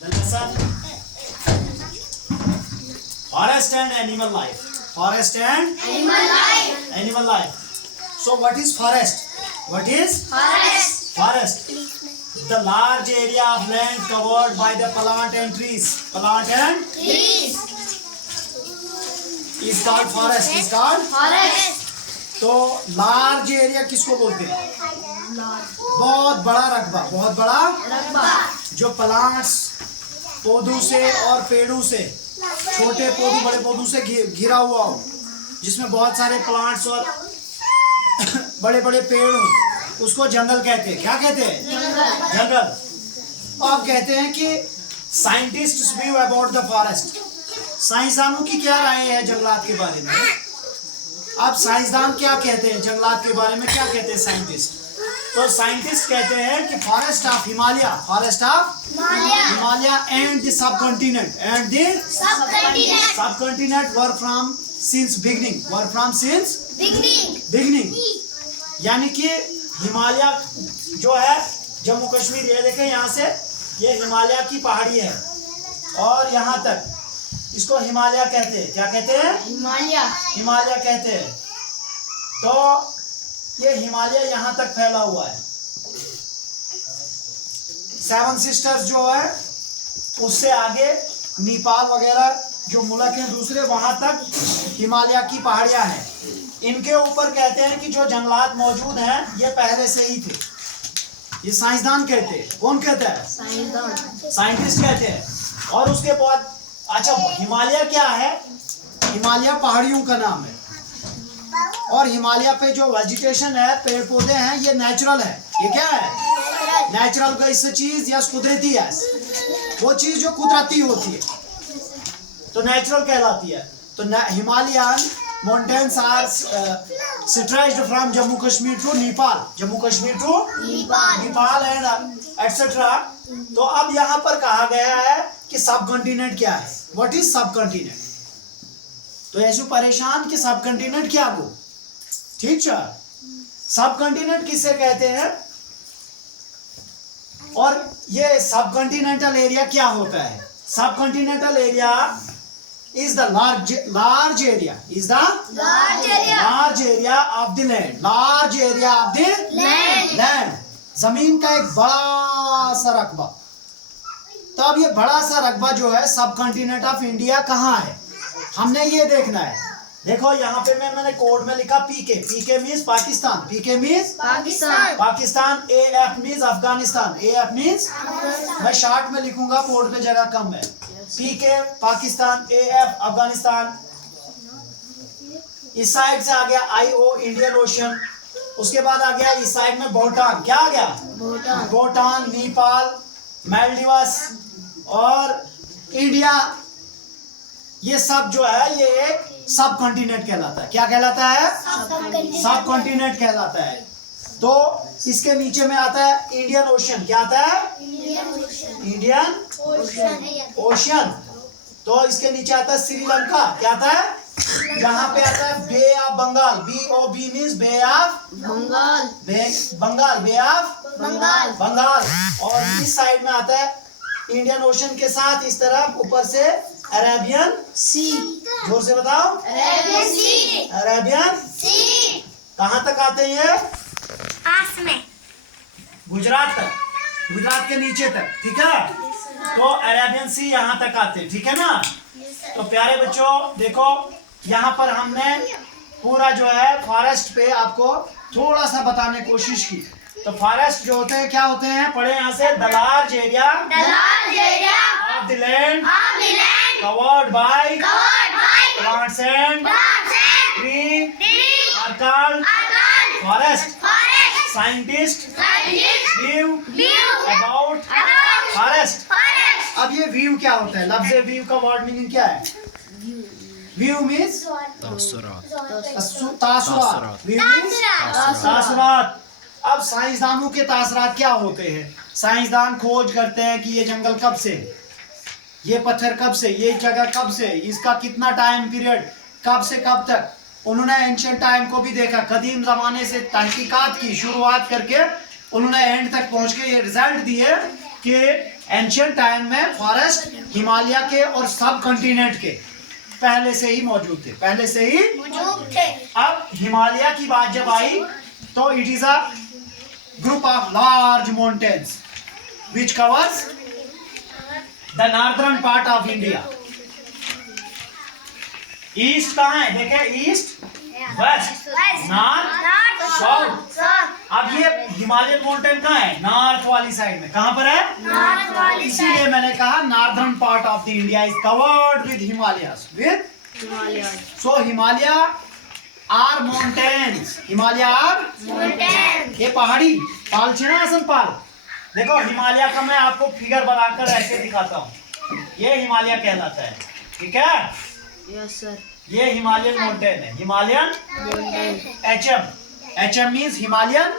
The lesson forest and animal life. Forest and Animal life. animal life. So what is forest? What is Forest. forest? The large area of land covered by the plant and trees. Plant and Trees. is called forest. Is called. Forest. तो large area किसको बोलते हैं? बहुत बड़ा रकबा, बहुत बड़ा रकबा. जो प्लांट्स पौधों से और पेड़ों से, छोटे पौधे बड़े पौधों से घिरा हुआ हो, जिसमें बहुत सारे प्लांट्स और बड़े बड़े पेड़ हो, उसको जंगल कहते हैं. क्या कहते हैं? जंगल. अब कहते हैं कि scientist view about the forest. साइंसदानों की क्या राय है जंगलात के बारे में? अब साइंसदान क्या कहते हैं जंगलात के बारे में? क्या कहते हैं साइंटिस्ट? तो साइंटिस्ट कहते हैं कि forest of Himalaya and the sub continent were from since beginning. यानी कि हिमालय जो है, जम्मू कश्मीर, ये देखें यहाँ से, ये हिमालय की पहाड़ी है और यहाँ तक इसको हिमालय कहते हैं. क्या कहते हैं? हिमालय कहते हैं. तो ये हिमालय यहाँ तक फैला हुआ है. सेवन सिस्टर्स जो है उससे आगे नेपाल वगैरह जो मुल्क हैं दूसरे, वहां तक हिमालय की पहाड़ियां हैं. इनके ऊपर कहते हैं कि जो जंगलात मौजूद हैं ये पहले से ही थे. ये साइंसदान कहते हैं. कौन कहता है? साइंटिस्ट कहते हैं. और उसके बाद अच्छा, हिमालय क्या है? हिमालय पहाड़ियों का नाम है. और हिमालय पे जो वेजिटेशन है, पेड़ पौधे हैं, ये नेचुरल है. ये क्या है? नेचुरल का इससे चीज या कुदरती है, वो चीज जो कुदरती होती है तो नेचुरल कहलाती है. तो Himalayan mountains are stretched from Jammu Kashmir to Nepal, Nepal and etcetera. तो अब यहाँ पर कहा गया है कि सब कॉन्टिनेंट क्या है. व्हाट इज सब कॉन्टिनेंट? तो ऐसे परेशान कि सब कॉन्टिनेंट क्या हो. ठीक है, सब कॉन्टिनेंट किसे कहते हैं और ये सब कॉन्टिनेंटल एरिया क्या होता है? सब continental area is the large area of the land. जमीन का एक बड़ा सा रकबा. तो अब ये बड़ा सा रकबा जो है, सब कॉन्टिनेंट ऑफ इंडिया कहाँ है, हमने ये देखना है. देखो यहाँ पे मैंने कोड में लिखा PK means Pakistan. Pakistan. AF means Afghanistan. AF means, मैं शॉर्ट में लिखूंगा, कोड पे जगह कम है. पीके पाकिस्तान, AF अफगानिस्तान. इस साइड से आ गया IO इंडियन ओशन. उसके बाद आ गया इस साइड में भूटान. क्या आ गया? भूटान, नेपाल, मालदीव्स और इंडिया. ये सब जो है ये एक सब कॉन्टिनेंट कहलाता है. क्या कहलाता है? सब कॉन्टिनेंट कहलाता है. तो इसके नीचे में आता है इंडियन ओशन. क्या आता है? Indian ocean. तो इसके नीचे आता है श्रीलंका. क्या आता है? यहाँ पे आता है bay of Bengal. BOB means bay of Bengal. और इस साइड में आता है इंडियन ओशन के साथ इस तरफ ऊपर से अरेबियन सी. जोर से बताओ. अरेबियन सी. कहाँ तक आते हैं? गुजरात तक, गुजरात के नीचे तक. ठीक है, तो अरेबियन सी यहाँ तक आते हैं. ठीक है ना. तो प्यारे बच्चों देखो, यहाँ पर हमने पूरा जो है फॉरेस्ट पे आपको थोड़ा सा बताने की कोशिश की. तो फॉरेस्ट जो होते हैं क्या होते हैं, पढ़े यहाँ से. The large area of the land covered by plants and trees are called forest. Scientists view about forest. अब ये व्यू क्या होता है? लफ्ज़ व्यू का वर्ड मीनिंग क्या है? व्यू मीन्स तासुरात. व्यू मीन्स तासुरात. अब साइंसदानों के तासुरात क्या होते हैं? साइंसदान खोज करते हैं कि ये जंगल कब से, ये पत्थर कब से, ये जगह कब से, इसका कितना टाइम पीरियड, कब से कब तक. उन्होंने एंशिएंट टाइम को भी देखा, कदीम ज़माने से तहकीकात की शुरुआत करके उन्होंने एंड तक पहुंच के ये रिजल्ट दिए कि एंशियंट टाइम में फॉरेस्ट हिमालय के और सब कॉन्टिनेंट के पहले से ही मौजूद थे, पहले से ही। मौजूद थे। अब हिमालय की बात जब आई तो it is a group of large mountains which covers the northern part of India. East कहाँ है, देखे, ईस्ट, वेस्ट, नॉर्थ, साउथ। अब ये हिमालयन माउंटेन कहाँ है, नॉर्थ वाली साइड में। कहाँ पर है, इसीलिए मैंने कहा northern part of the India is covered with Himalayas, with so Himalaya are mountains, Himalaya are ये पहाड़ी पाल छे ना असन पाल। देखो हिमालय का मैं आपको फिगर बनाकर ऐसे दिखाता हूँ, ये हिमालय कहलाता है, ठीक है। Yes sir. ये हिमालयन माउंटेन है, Himalayan mountain. HM, HM means Himalayan